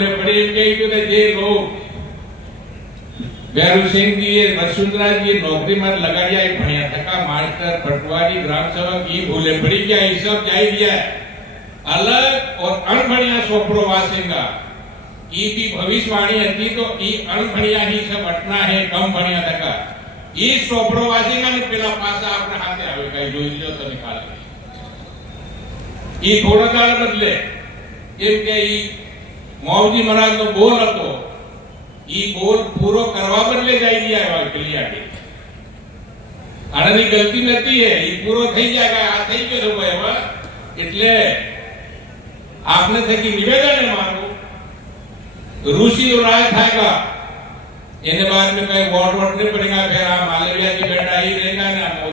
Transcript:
भूले पड़े एम कही तो जे लोग बैरू सिंह जी वसुंधरा जी नौकरी में लगाड़िया भणिया थका मास्टर पटवारी ग्राम सेवक ई भूले पड़ी गया ये सब जाई दिया अलग और अणभणिया सोपड़ो वासेंगा ई भी भविष्यवाणी हती तो ई अणभणिया ही सब घटना है कम भणिया थका ई सोपड़ो वासेंगा ने पेला पासा आपने हाथे आवेगा જોઈ લ્યો તો નિકાલ ई थोड़ा काल बदले કેમ કે ઈ મૌજી મહારાજ નો બોલ હતો ई बोल पूरो करवा बदले जाई दिया है पेली आगे आनानी गलती नती है ई पूरो થઈ जाएगा आ થઈ ગયો તો હવે એટલે आपने थकी निवेदन है मारो रूसी और राज थाएगा इन्हें बाद में कहीं वोट नहीं पड़ेगा फिर आप मालविया जी बेटा ही रहेगा